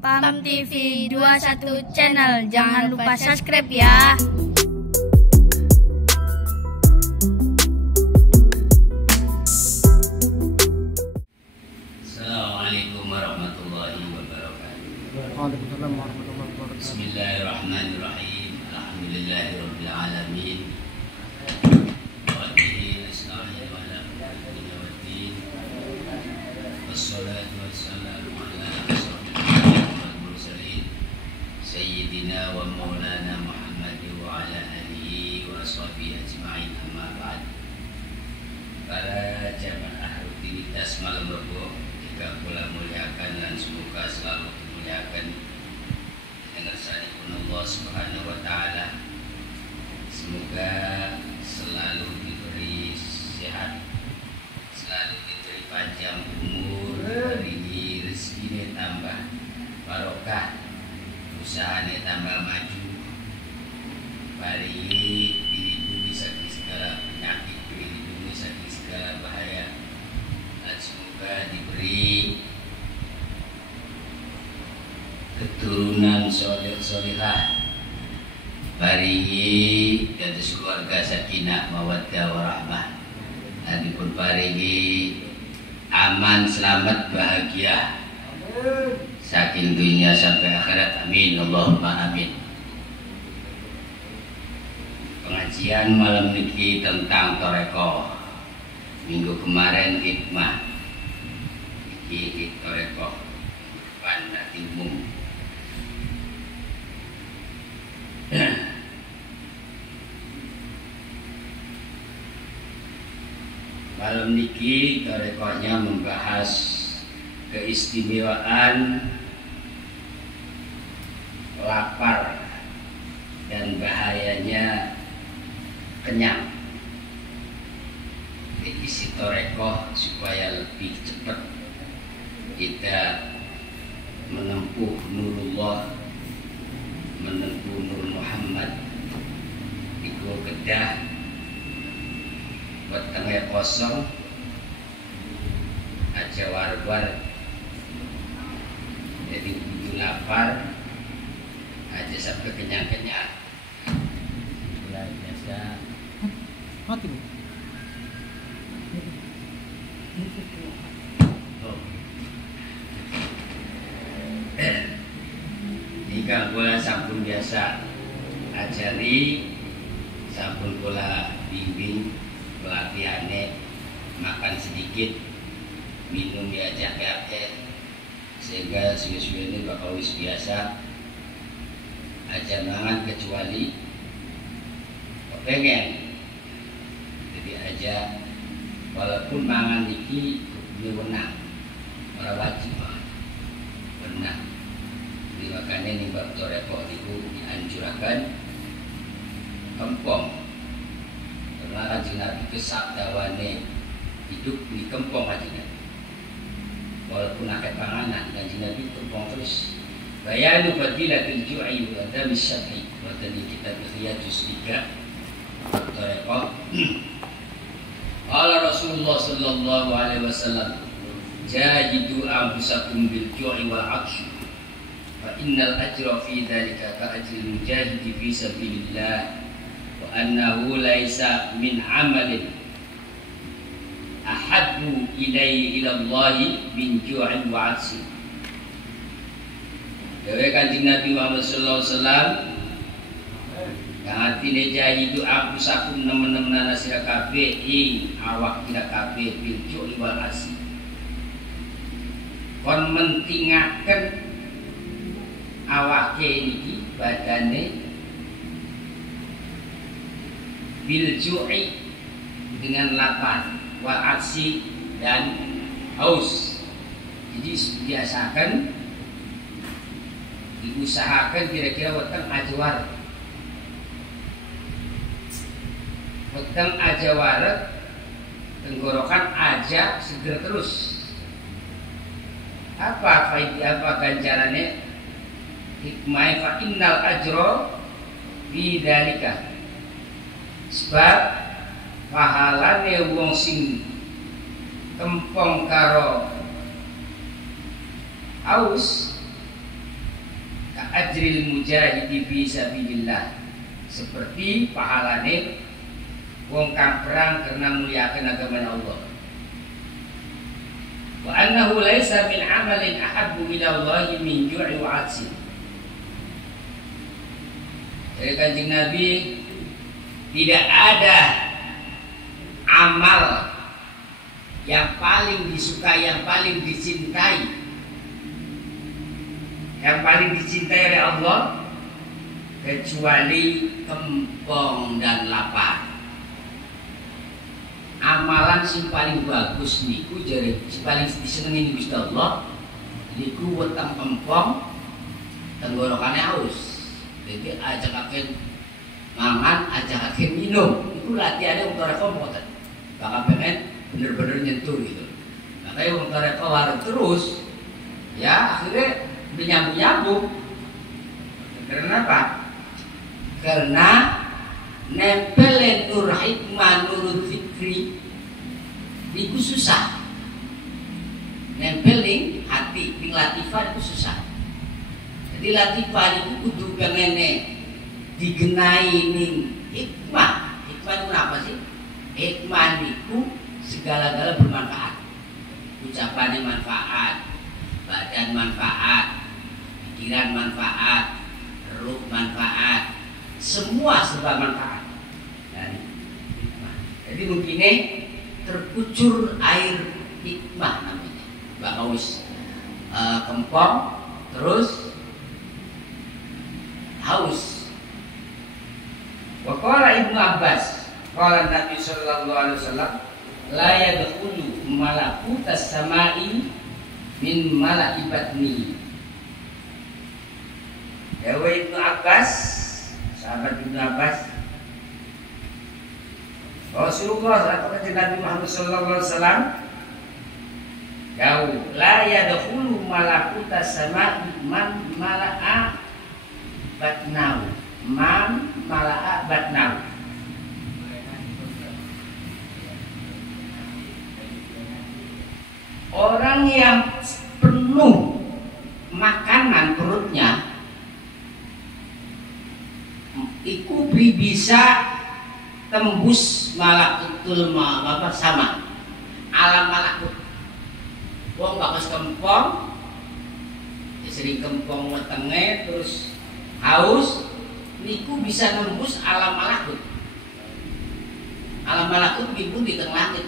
PAM TV 21 channel, jangan lupa subscribe ya. Assalamualaikum warahmatullahi wabarakatuh. Waalaikumsalam warahmatullahi wabarakatuh. Bismillahirrahmanirrahim. Alhamdulillahirabbil alamin. Wa bihi nasta'in wa la ilaha waddin. Wassalatu wassalamu ala asyrafil mursalin sayyidina wa maulana Muhammad wa ala alihi wa sahbihi ajma'in, amma ba'd. Para jamaah rutinitas malam Rebo, kita pula muliakan dan semoga selalu dimuliakan dengan sanipun Allah Subhanahu wa taala. Semoga selalu diberi sehat, selalu diberi panjang umur, diberi rezeki tambah barokah, usahanya tambah maju, paringi dilindungi saking segala penyakit, dilindungi saking segala bahaya, dan semoga diberi keturunan soleh-solehah, paringi kados keluarga sakinah mawaddah warahmah, dan dipun paringi aman, selamat, bahagia saking dunia sampai akhirat, amin Allahumma amin. Pengajian malam niki tentang toreko. Minggu kemarin hikmah iki toreko pandai umum. Malam niki torekohnya membahas keistimewaan lapar dan bahayanya kenyang. Isi torekoh supaya lebih cepat kita menempuh nurullah, menempuh nur Muhammad. Iku kedah wetenge kosong aja war-war, jadi kudu lapar aja sampai kenyang-kenyang. Mulai biasa Mati. jika kula sampun biasa ajari, sampun kula bimbing pelatihannya, makan sedikit, minum diajak akeh, sehingga suwe-suwe ini bakal wis biasa aja mangan kecuali kepengen. Jadi aja walaupun mangan iki ini wenang, ora wajib wenang. Jadi makanya nih bab toreko itu dianjurkan kempong. Karena Kanjeng Nabi kesabdawane hidup di kempong aja Nabi. Walaupun akeh panganan, Kanjeng Nabi kempong terus. Bayanu fadilatil ju'i wa adami syaf'i. Wa tadi kita berlihat juz 3 toreko. Qala Rasulullah sallallahu alaihi wasallam, jahidu anfusakum bil ju'i wal 'atsyi. Fa innal ajra fi dzalika ka ajril mujahidi fi sabilillah. Annahu laisa min amalin ahabbu ilaihi ilallahi min ju'in wa 'atsin. Dewe Kanjeng Nabi Muhammad sallallahu alaihi wasallam kang artine jahidu anfusakum nemen-nemen sira kabeh ing awak sira kabeh bil ju'i wal 'atsin. Kon mentingaken awake niki badane bilju'i dengan lapar, wa aksi dan haus. Jadi biasakan, diusahakan kira-kira weteng ajawar, weteng ajawaret, tenggorokan aja seger terus. Apa faedah, apa ganjarannya? Hikmah fa innal ajra fi dzalika. Sebab pahalane wong sing kempong karo aus ajril mujahidi fi sabilillah, seperti pahalane wong kang perang karena muliakan agama Allah. Wa annahu laisa min amalin ahabbu ila Allah min ju'i wa 'atsin. Dari Kanjeng Nabi, tidak ada amal yang paling disukai, yang paling dicintai, oleh Allah kecuali kempong dan lapar. Amalan sing paling bagus niku jare paling disenengi Gusti Allah niku weteng kempong tenggorokane haus. Jadi ajakaken mangan, ajakaken minum. Itu latihannya wong toreko mboten. Bakal pengen bener-bener nyentuh gitu. Makanya wong toreko warung terus ya akhirnya menyambung-nyambung. Karena apa? Karena nempelin nur hikmah, nur fikri itu susah. Nempelin hati ning latifah itu susah. Jadi latifah itu kudu pengene digenai ning hikmah. Hikmah itu apa sih? Hikmah itu segala-gala bermanfaat. Ucapannya manfaat, badan manfaat, pikiran manfaat, ruh manfaat, semua serba manfaat dari hikmah. Jadi mungkin terkucur air hikmah namanya. Bakawis kempong terus haus. Waqala Ibnu Abbas, qala Nabi sallallahu alaihi wasallam, la yadkhulu malakutas samai min malaki batni. Dawa Ibnu Abbas, sahabat Ibnu Abbas, Rasulullah atau Nabi Muhammad sallallahu alaihi wasallam, kau la yadkhulu malakutas samai man mala'a batnau, man mala'a batnau. Orang yang penuh makanan perutnya iku bisa tembus malakutul sama alam malakut. Wong bakas kempong, sering kempong wetenge terus haus, niku bisa nembus alam malakut. Alam malakut ibu di tengah langit.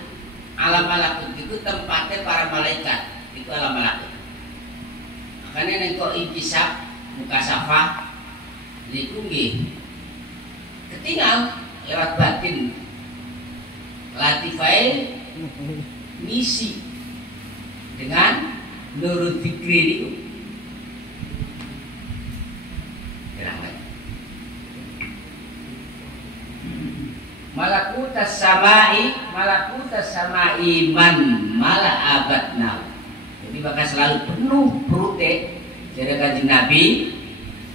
Alam malakut itu tempatnya para malaikat. Itu alam malakut. Makanya nengko inkisab muka safah niku nggih ketinggal lewat batin. Latifai misi dengan nurut fikri itu. Malakutas samai man mala abadnau. Jadi bakal selalu penuh perutnya. Jadi Kanjeng Nabi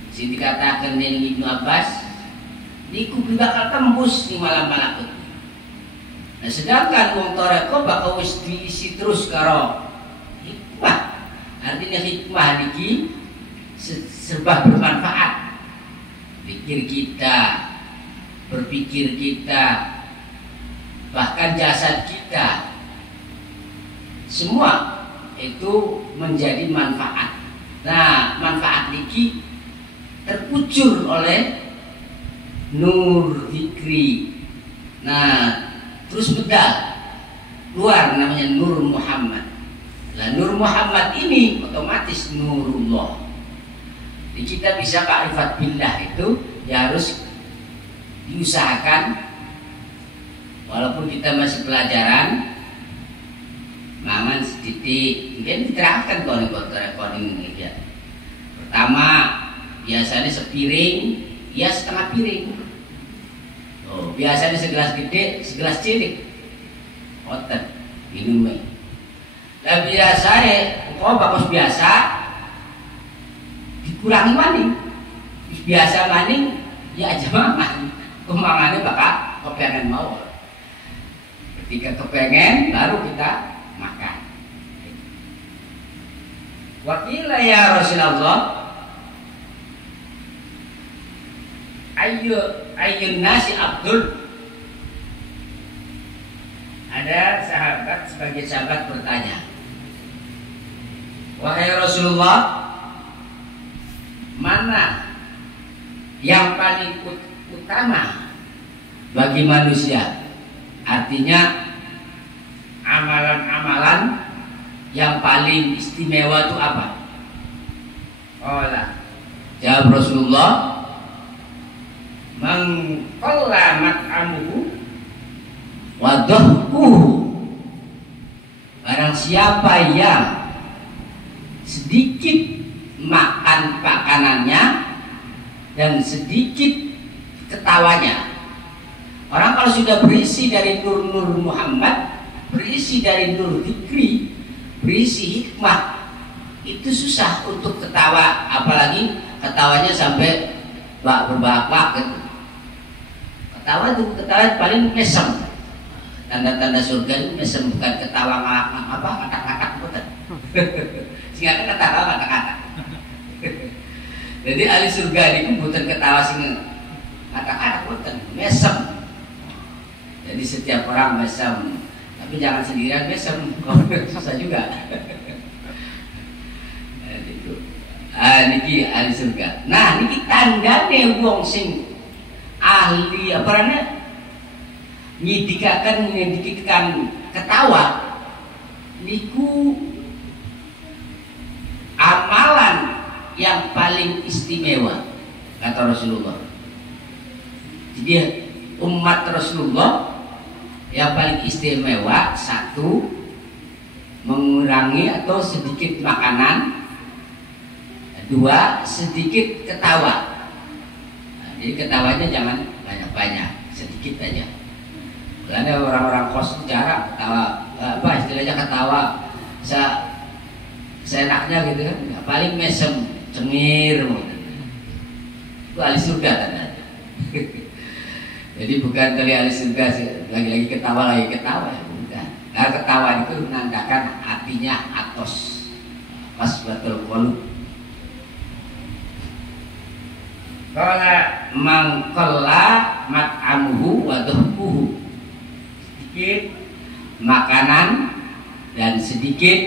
sing dikatakan dengan Ibnu Abbas niku bakal tembus di malam malakut. Nah sedangkan wong toreko bakal wis diisi terus karo hikmah. Artinya hikmah niki serba bermanfaat. Pikir kita, berpikir kita, bahkan jasad kita, semua itu menjadi manfaat. Nah, manfaat niki terkucur oleh nur fikri. Nah, terus bedal keluar namanya Nur Muhammad. Nah, Nur Muhammad ini otomatis nurullah. Jadi kita bisa ma'rifat billah itu ya harus diusahakan walaupun kita masih pelajaran mangan sedikit mungkin diterangkan recording ya. Pertama biasanya sepiring ya setengah piring. Oh, biasanya segelas gede segelas cilik otot minumnya. Dan biasanya kok bagus biasa dikurangi maning biasa maning ya aja makan. Kemangannya bakal kepengen mau. Ketika kepengen baru kita makan. Wakila ya Rasulullah, ayyun nasi Abdul. Ada sahabat, sebagai sahabat bertanya, wahai Rasulullah, mana yang paling utama bagi manusia? Artinya amalan-amalan yang paling istimewa itu apa? Jawab Rasulullah, man qalla mat'amuhu wa dhahkuhu. Barang siapa yang sedikit makan makanannya dan sedikit ketawanya. Orang kalau sudah berisi dari nur-nur Muhammad, berisi dari nur zikri, berisi hikmah, itu susah untuk ketawa, apalagi ketawanya sampai berbahak-bahak gitu. Ketawa paling mesem. Tanda-tanda surga itu mesem, bukan ketawa ngatak-ngatak bukan. Sehingga kan ketawa ngatak-ngatak. Jadi ahli surga ini bukan ketawa sing ngatak-ngatak bukan, mesem. Jadi setiap orang mesem, tapi jangan sendirian mesem, susah juga. Niki ahli surga. Nah, niki tandane wong sing ahli apa namanya? Nyidikakan ketawa niku amalan yang paling istimewa kata Rasulullah. Jadi umat Rasulullah yang paling istimewa, satu, mengurangi atau sedikit makanan, dua, sedikit ketawa. Jadi ketawanya jangan banyak-banyak, sedikit aja. Karena orang-orang kos jarang ketawa, istilahnya ketawa seenaknya gitu kan, paling mesem, cengir, itu ahli surga tandanya. Jadi bukan dari ahli surga lagi-lagi ketawa ya, bukan. Karena ketawa itu menandakan hatinya atos, pas batul qulub. Qala man qalla mat'amuhu wa dhahkuhu. Sedikit makanan dan sedikit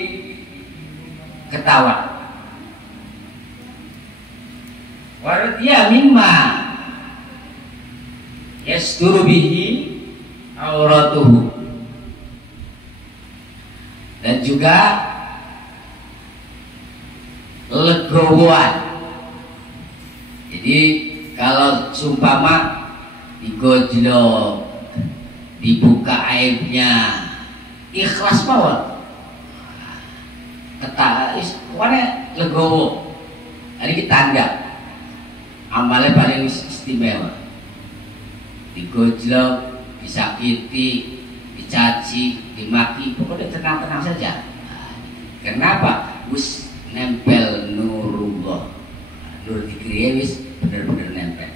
ketawa. Waradiya mimma yasturu bihi auratuhu. Dan juga legowoan. Jadi kalau sumpama digojlok, dibuka aibnya, ikhlas mawon. Warna legowo. Ini kita tanda amalnya paling istimewa. Digojlok, disakiti, dicaci, dimaki, pokoknya tenang-tenang saja. Kenapa? Wis nempel nurullah, nur dikriya wis bener-bener nempel.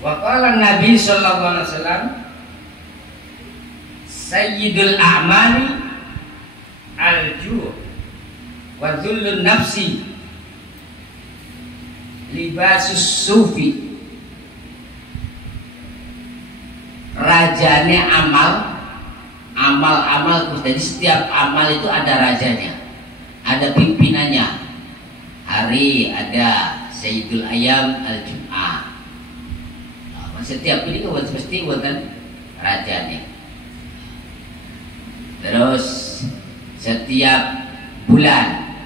Waqala Nabi sallallahu alaihi wasallam, sayyidul a'mali al-ju' wa dhullun nafsi libasus sufi. Rajanya amal, jadi setiap amal itu ada rajanya, ada pimpinannya. Hari ada Sayyidul Ayam al-Jum'ah. Setiap ini mesti wonten rajanya. Terus setiap bulan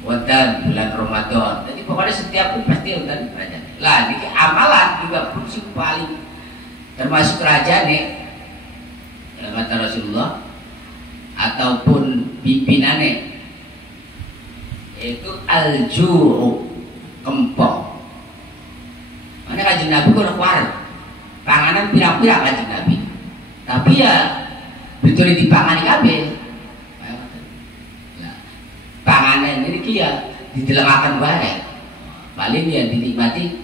wonten bulan Ramadan. Jadi pokoknya setiap pun pasti wonten rajanya. Lah niki amalan juga pun sing paling termasuk rajane kata Rasulullah ataupun pimpinane itu al-ju'u, kempong. Mana kanjeng Nabi kok wareg. Panganan pirang-pirang kanjeng Nabi. Tapi ya betul dipangani kabeh. Ya. Panganan ini ya didelemaken wae. Paling ya dinikmati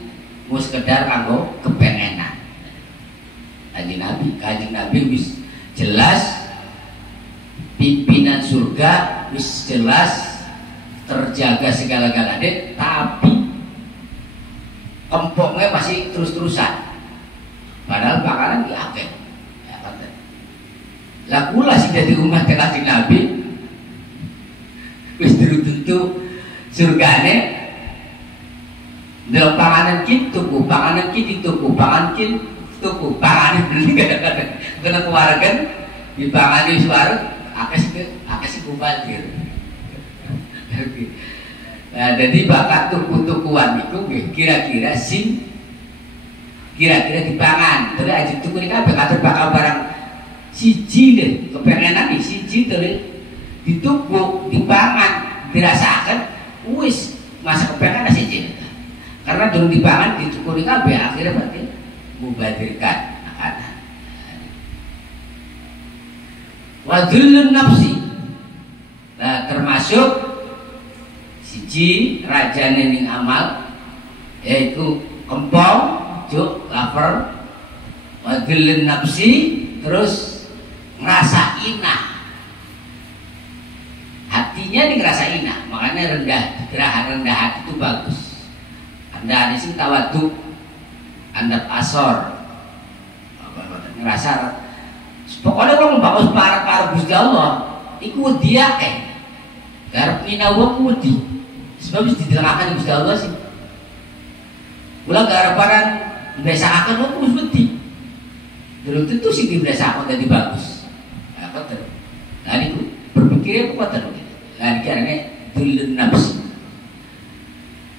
mau sekedar kanggo kepengenan. Kanjeng Nabi wis jelas pimpinan surga, wis jelas terjaga segala-galanya, tapi kempongnya masih terus-terusan. Padahal bakalan diakeh. Ya, kata. Lah kula sing dadi umat Kanjeng Nabi wis tentu surgane dalam panganan kita tuku, panganan kita tuku, panganan kita tuku, panganan beli kadang-kadang kena keluarkan di panganan suara akasih kubatir. Nah, jadi bakat tuku-tukuan itu kira-kira dipangan. Terus aja tuku ini kabeh kados bakal barang siji deh, kepengenan nih siji terus dituku, dipangan, dirasakan, wis masa kepengenan siji. Karena durung dipangan dituku ini kabeh akhirnya berarti mubadirkan makanan. Wadhullun nafsi. Nah, termasuk siji rajane ning amal yaitu kempong, juk, lapar, wadhullun nafsi, terus ngerasa inah. Hatinya ngerasa inah, makanya rendah hati itu bagus. Anda di sini tawadhu, Anda asor, ngerasa pokoknya kalau bagus para Gusti Allah, iku dia garap minawa wedi. Sebab wis diterangkan Gusti Allah sih. Kula garaparan mbesakaken wong wis wedi. Terus tentu sih dimbesakaken dadi bagus. Nah, betul. Nah, niku berpikirnya kuat terus. Nah, karena dulun nafsi.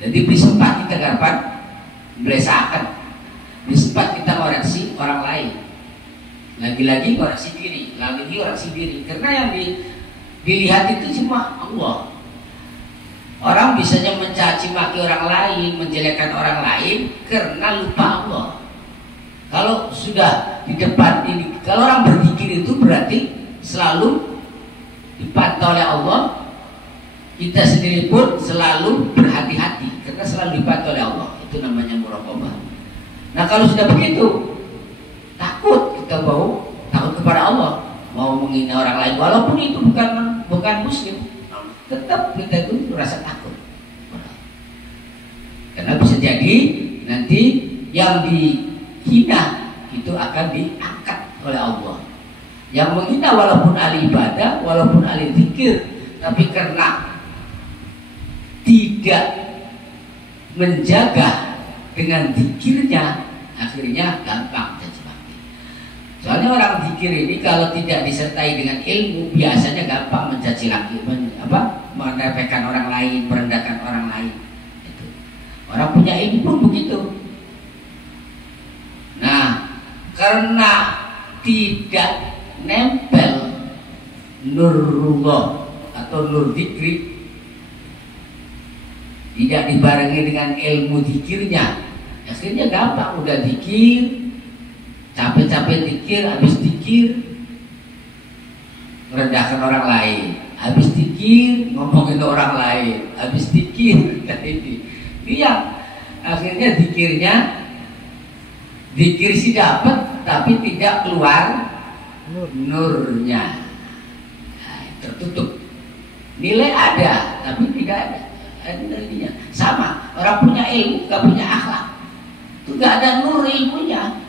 Jadi sempat kita garapan mbesakaken. Sempat kita koreksi orang lain. Lagi-lagi koreksi diri, lagi-lagi koreksi diri. Karena yang dilihat itu cuma Allah. Orang bisanya mencaci maki orang lain, menjelekkan orang lain karena lupa Allah. Kalau sudah di depan ini, kalau orang berzikir itu berarti selalu dipantau oleh Allah. Kita sendiri pun selalu berhati-hati karena selalu dipantau oleh Allah. Itu namanya muraqabah. Nah, kalau sudah begitu, takut kita takut kepada Allah, mau menghina orang lain walaupun itu bukan muslim, tetap kita itu merasa takut. Karena bisa jadi nanti yang dihina itu akan diangkat oleh Allah. Yang menghina walaupun ahli ibadah, walaupun ahli zikir, tapi karena tidak menjaga dengan zikirnya, akhirnya gampang caci maki. Soalnya orang zikir ini kalau tidak disertai dengan ilmu biasanya gampang mencaci maki, meremehkan orang lain, merendahkan orang lain. Itu. Orang punya ilmu pun begitu. Nah, karena tidak nempel nurullah atau nur zikri, tidak dibarengi dengan ilmu zikirnya, akhirnya gampang udah zikir, capek-capek zikir, habis zikir merendahkan orang lain, habis zikir ngomongin orang lain, habis zikir dia akhirnya zikir sih dapat tapi tidak keluar nurnya. Nah, tertutup. Nilai ada tapi tidak ada nilainya. Sama orang punya ilmu gak punya akhlak itu gak ada nur ilmunya,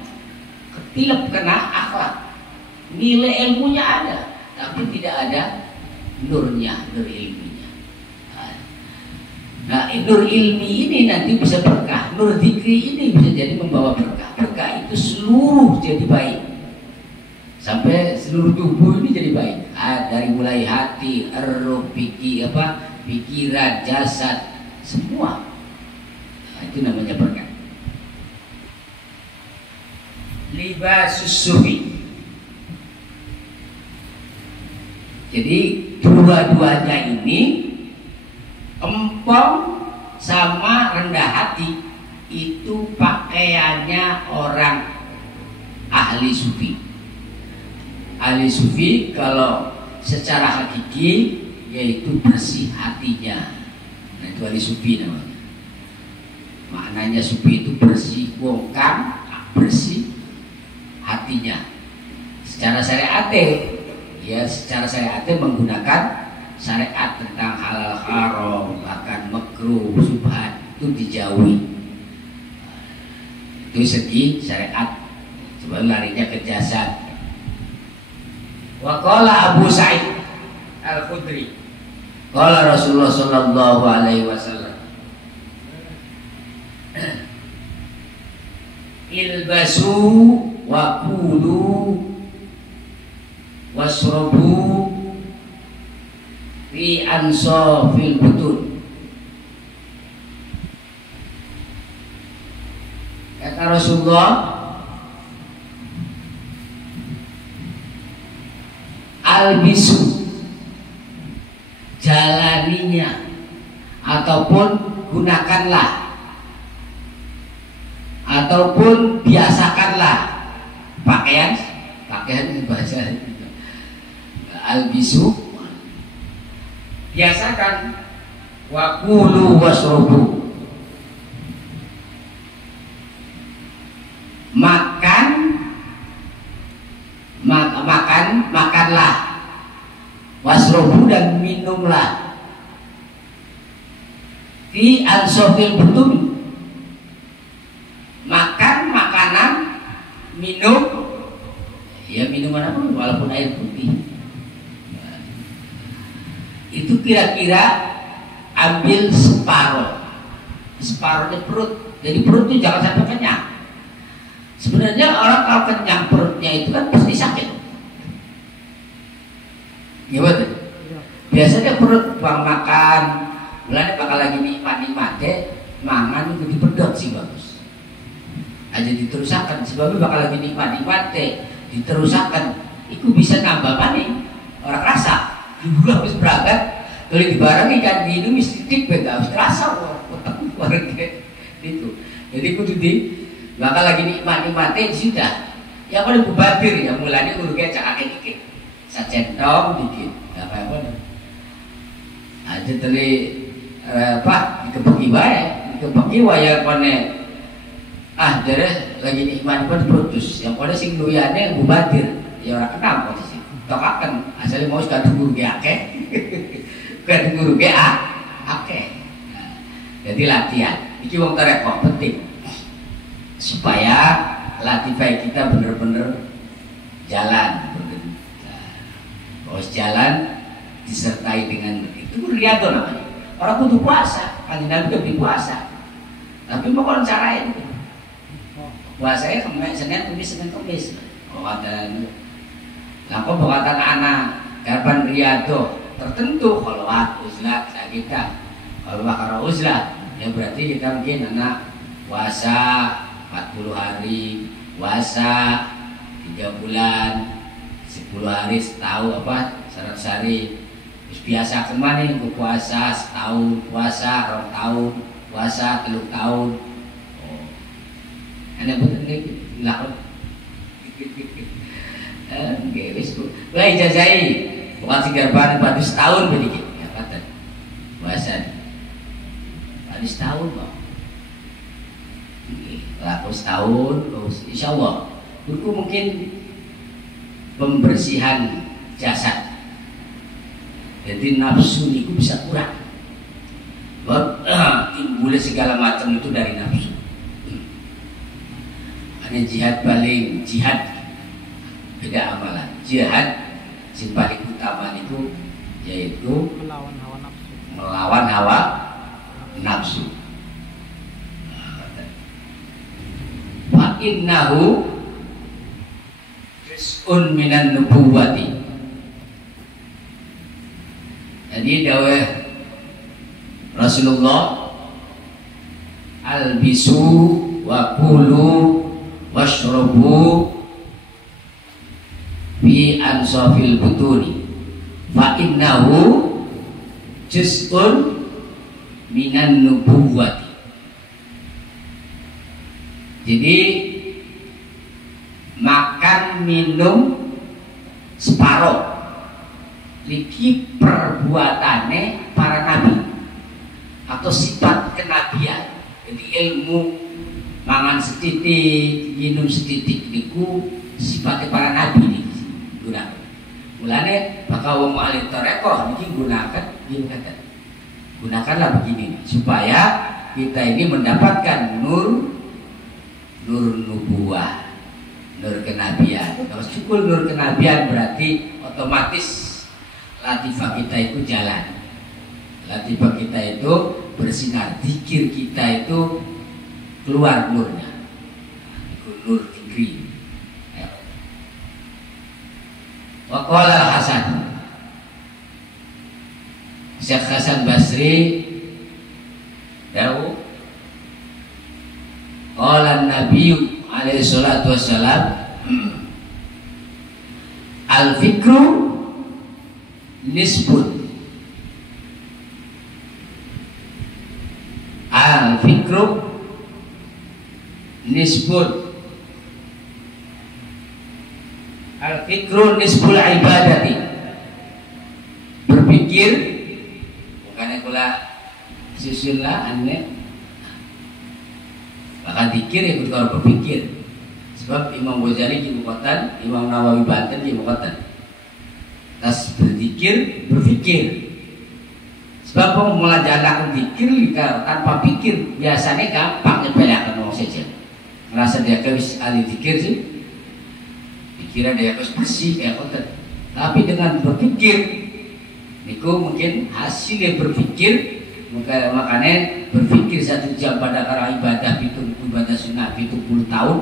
ketilep kena akhlak. Nilai ilmunya ada tapi tidak ada nurnya, nur ilminya. Nah, nur ilmi ini nanti bisa berkah, nur zikri ini bisa jadi membawa berkah. Berkah itu seluruh jadi baik, sampai seluruh tubuh ini jadi baik. Dari mulai hati, roh, pikiran, jasad, semua. Nah, itu namanya berkah. Libasus sufi. Jadi dua-duanya ini, empong sama rendah hati, itu pakaiannya orang ahli sufi. Ahli sufi kalau secara hakiki yaitu bersih hatinya. Nah, itu ahli sufi namanya. Maknanya sufi itu bersih, bongkar, bersih hatinya. Secara syariat, ya secara syariat menggunakan syariat tentang halal haram, bahkan makruh, subhat itu dijauhi. Itu segi syariat. Sebab larinya ke jasad. Wa qala Abu Sa'id Al-Khudri, qala Rasulullah sallallahu alaihi wasallam, ilbasu wa kulu wasrobu fi ansofil butun. Kata Rasulullah, albisu, jalaninya ataupun gunakanlah ataupun biasakanlah pakaian itu bahasa albisu, biasakan, wa kulu wasrobu, makanlah, wasrobu, dan minumlah, fi ansofil butun, makan makanan, minum ya minuman apa walaupun air putih. Itu kira-kira ambil separuhnya perut. Jadi perut itu jangan sampai kenyang. Sebenarnya orang kalau kenyang perutnya itu kan pasti sakit. Gimana? Biasanya perut buang makan, mulanya bakal lagi nikmat mangan itu dipedot sih bagus. Aja diterusakan, sebabnya bakal lagi nikmat diterusakan. Itu bisa nambah maning orang rasa. Dulu habis berangkat, kalau dibarengi kan minum sedikit, beda harus terasa otak keluarga itu. Jadi kudu bakal lagi nikmat sudah. Ya kalau bubabir ya mulanya urutnya cakake dikit, sacentong dikit, nggak apa-apa. Aja tadi dikebeki wae ya kone. Jadi lagi nikmat putus. Yang kone sing duyane bubabir, ya orang kenal posisi. Tokakan asal mau sudah guru ge akeh. Kan guru ge akeh. Jadi latihan. Iki wong terepok penting. Supaya latifah kita benar-benar jalan. Kalau jalan disertai dengan itu riyadhah namanya. Orang butuh puasa, kan Nabi juga puasa. Tapi mau cara itu. Puasanya Senin Kamis. Kalau ada Laku buatan anak kapan riyadhah tertentu, kalau uzlah kita, kalau bakar uzlah ya berarti kita mungkin anak puasa 40 hari, puasa 3 bulan, 10 hari, setahun 100 hari. Terus biasa kemana nih puasa setahun, puasa 2 tahun, puasa 3 tahun. Oh, enak betul nih lakukan. Lah ijazai bukan sigarban pada setahun sedikit ya kata puasa pada setahun kok laku setahun insya Allah itu mungkin pembersihan jasad, jadi nafsu itu bisa kurang. Timbulnya segala macam itu dari nafsu. Hanya jihad beda amalan. Jihad yang paling utama itu yaitu melawan hawa nafsu. Wa innahu juz'un minan nubuwati. Jadi dawuh Rasulullah, albisu wa kulu washrabu fi ansofil butuni fa innahu juz'un minan nubuwati. Jadi makan minum separuh iki perbuatannya para nabi atau sifat kenabian. Jadi ilmu mangan setitik, minum setitik niku sifatnya para nabi nih. Gunakan. Mulane bakal wong ahli tarekat niki gunakanlah begini supaya kita ini mendapatkan nur nur nubuwah, nur kenabian. Kalau syukur nur kenabian berarti otomatis latifah kita itu jalan. Latifah kita itu bersinar, zikir kita itu keluar nurnya. Itu nur fikri. Wa qala Hasan, Syekh Hasan Basri dawuh, qala Nabi alaihi salatu wassalam, al fikru nisbun, al fikru nisbun, al fikru nisbul ibadati. Berpikir bukannya kula susunlah aneh, bahkan dikir ya kalau berpikir. Sebab Imam Ghazali di Bukatan, Imam Nawawi Banten di Bukatan. Tas berzikir, berpikir. Sebab mulai jalan zikir tanpa pikir biasanya gampang nyepelekan orang saja. Merasa dia kewis ahli zikir sih. Pikiran dia harus bersih kayak kotor. Tapi dengan berpikir, niku mungkin hasilnya berpikir. Makanya berpikir 1 jam pada arah ibadah ibadah sunnah 70 tahun.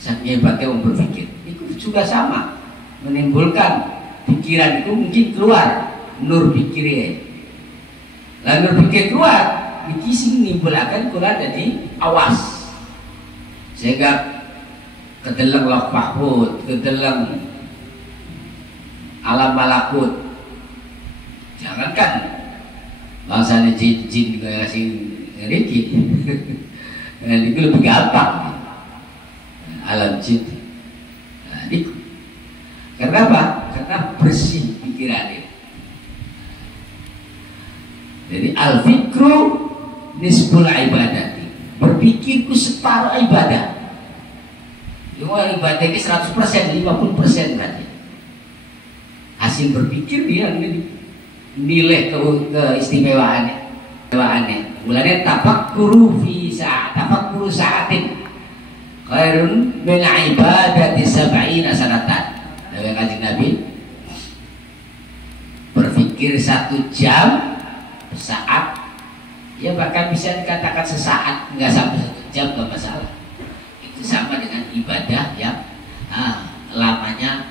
Saking hebatnya orang berpikir. Itu juga sama, menimbulkan pikiran itu mungkin keluar nur pikirnya. Lalu nur pikir keluar, dikising menimbulkan keluar jadi awas. Sehingga kedeleng loh mahfud, kedeleng alam malakut. Jangankan bangsanya jin juga ngasih ngerikin. Nah, itu lebih gampang alam jin. Nah, itu karena apa? Karena bersih pikirannya. Jadi al-fikru nisbul ibadati. Berpikirku separuh ibadah. Cuma ibadah ini 100%, 50% berarti. Hasil berpikir dia nilai keistimewaannya. Mulanya tafakkuru fi sa'at, tafakkuru sa'atin khairun min ibadati sab'ina sanatan. Dari Kanjeng Nabi, berpikir 1 jam saat, ya bahkan bisa dikatakan sesaat, nggak sampai 1 jam nggak masalah. Itu sama dengan ibadah yang lamanya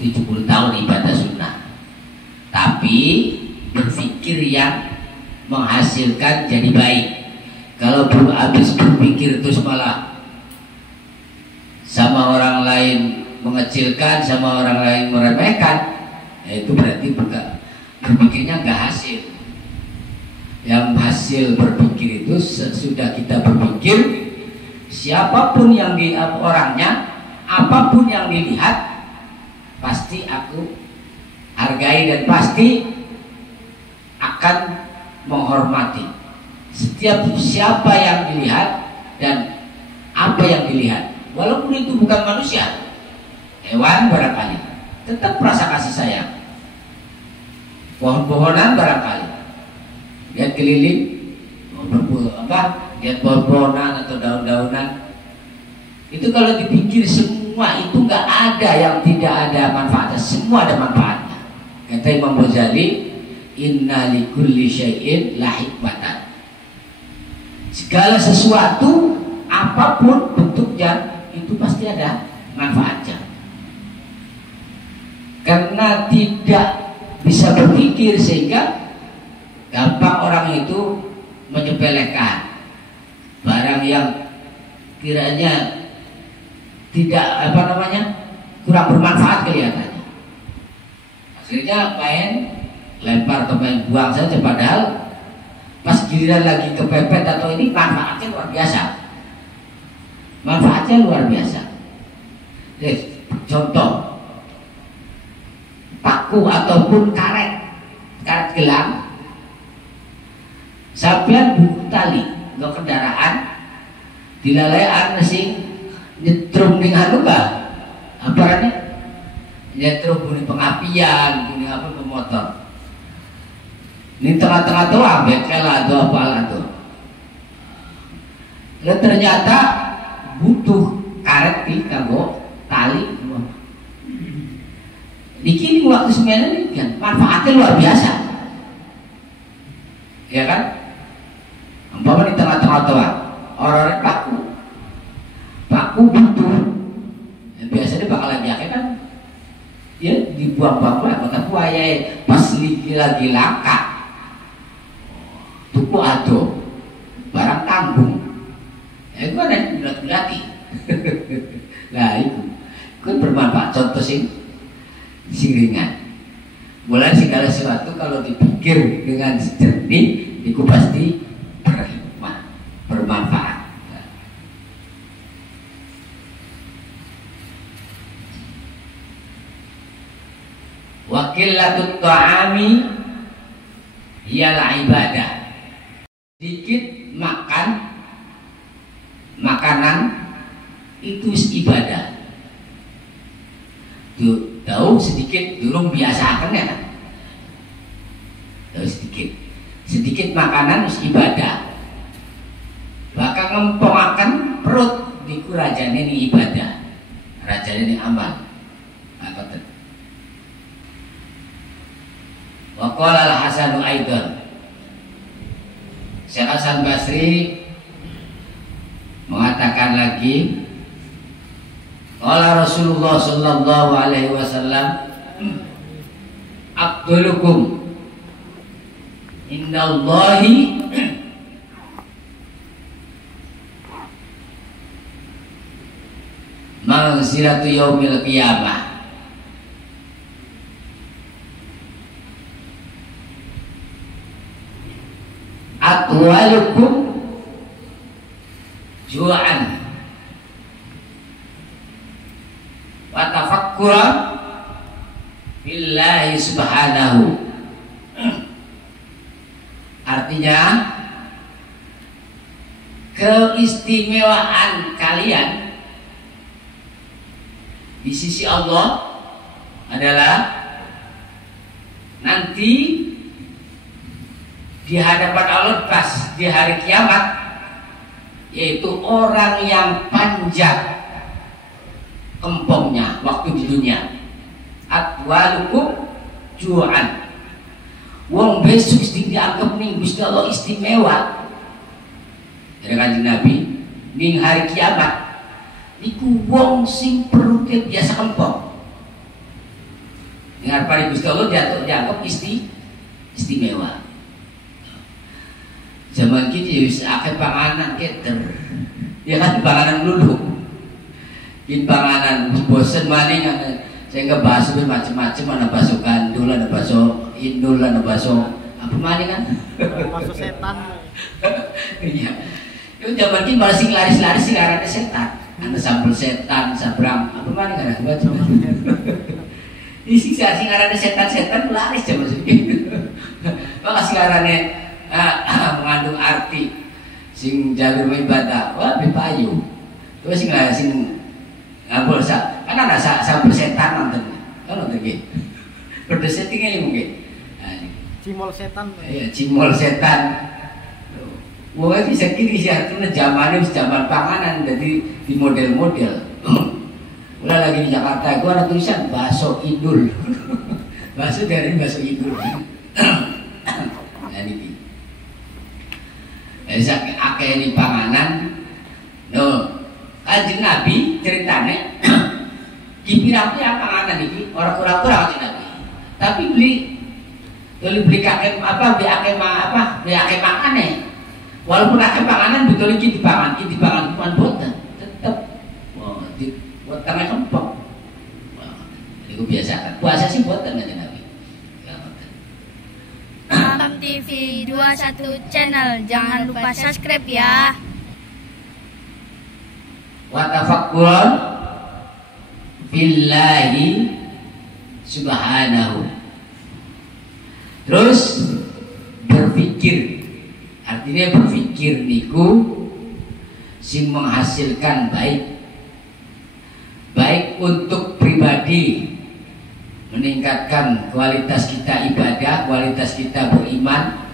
70 tahun ibadah sunnah. Tapi berpikir yang menghasilkan jadi baik. Kalau belum habis berpikir terus malah sama orang lain mengecilkan, sama orang lain meremehkan, itu berarti bukan berpikirnya nggak hasil. Yang hasil berpikir itu sesudah kita berpikir, siapapun yang di orangnya, apapun yang dilihat, pasti aku hargai dan pasti akan menghormati setiap siapa yang dilihat dan apa yang dilihat, walaupun itu bukan manusia, hewan barangkali, tetap rasa kasih sayang. Pohon-pohonan barangkali, lihat keliling, lihat pohon-pohonan atau daun-daunan, itu kalau dipikir semua itu nggak ada yang tidak ada manfaatnya, semua ada manfaatnya. Kata Imam Ghazali, inna likulli syai'in la hikmatan. Segala sesuatu apapun bentuknya itu pasti ada manfaatnya. Karena tidak bisa berpikir sehingga gampang orang itu menyepelekan barang yang kiranya tidak kurang bermanfaat kelihatannya. Akhirnya main lempar atau main buang saja, padahal pas giliran lagi kepepet atau ini manfaatnya luar biasa. Manfaatnya luar biasa. Contoh paku ataupun karet gelang, sampean buku tali untuk kendaraan dilalayan sing nyetrum ning anu ba aparane nyetrum bunyi pengapian, bunyi apa pemotor. Ini tengah-tengah tuh bekel atau apa lah tuh. Dan ternyata butuh karet di kanggo tali. Niki waktu semuanya ini kan manfaatnya luar biasa, ya kan? Umpama di tengah-tengah toa orang paku butuh, yang biasanya bakalan diake kan, ya dibuang-buang lah. Tapi ayah pas lagi langka, tuku ado, barang tanggung, ya itu ada bulat-bulati. Nah itu bermanfaat. Contoh sing ringan. Mulai segala sesuatu kalau dipikir dengan jernih, itu pasti berhikmah, bermanfaat. Wakilatut ta'ami ialah ibadah. Sedikit makanan itu ibadah. Tahu sedikit durung biasa akan ya kan? Tahu sedikit makanan harus ibadah. Bahkan ngempongakan perut di kerajaan ini ibadah, kerajaan ini amal. Apa tuh? Waqala al-Hasanu aidan, Syekh Hasan Basri mengatakan lagi, qala Rasulullah sallallahu alaihi wasallam, afdalukum indallahi manzilatu yaumil qiyamah. Atwalukum ju'an wa tafakkuran billahi subhanahu. Artinya keistimewaan kalian di sisi Allah adalah nanti di hadapan Allah pas di hari kiamat, yaitu orang yang panjang kempongnya waktu di dunia. Atwalukum ju'an, wong besok dianggap ning Gusti Allah istimewa. Ada Kanjeng Nabi ning hari kiamat niku wong sing perutnya biasa kempong. Dengar pari Gusti Allah dianggap istimewa. Zaman kita wis akeh panganan keter. Ya kan panganan lulu. Kin panganan bosen maning saya ngebahas macam-macam, ada bakso gandul, ada bakso indul, ada bakso apa maning kan? Bakso setan. Iya. Itu zaman kita malah sing laris-laris sing arane setan. Ada sambal setan, sabrang, apa maning kan? Macam-macam. Di sing arane setan laris zaman segitu. Maka sing arane mengandung arti sing jalur ibadah, wah bepayu. Terus sing ngabul kan ada sambal setan nonton, kan nonton gitu. Berdasar tinggal mungkin. Cimol setan. Iya, cimol setan. Wah bisa kiri sih artinya zaman panganan, jadi di model-model. Udah lagi di Jakarta, gua ada tulisan bakso idul. Bakso dari bakso idul. Jadi akeh di panganan. No, Kanjeng Nabi ceritane dipirang-pirang panganan iki ora kurang-kurang Kanjeng Nabi. Tapi beli kakek beli akeh makanan. Walaupun akeh panganan betul iki dipangan bukan boten, tetep buat tangan kempok. Itu biasa kan. Puasa sih boten Kanjeng Nabi. Alam TV 21 channel, jangan lupa subscribe ya. Wa tafakkuran billahi subhanahu. Terus berpikir, artinya berpikir niku sing menghasilkan baik untuk pribadi, meningkatkan kualitas kita ibadah, kualitas kita beriman,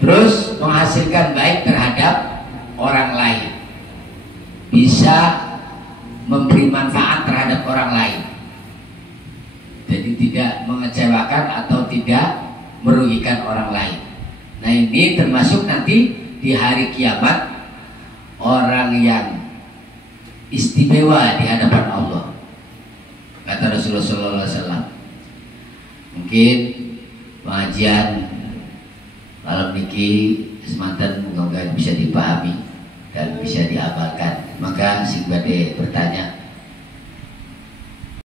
terus menghasilkan baik terhadap bisa memberi manfaat terhadap orang lain. Jadi tidak mengecewakan atau tidak merugikan orang lain. Nah ini termasuk nanti di hari kiamat orang yang istimewa di hadapan Allah. Kata Rasulullah SAW. Mungkin pengajian malam niki semanten moga bisa dipahami dan bisa diamalkan. Maka sing badhe bertanya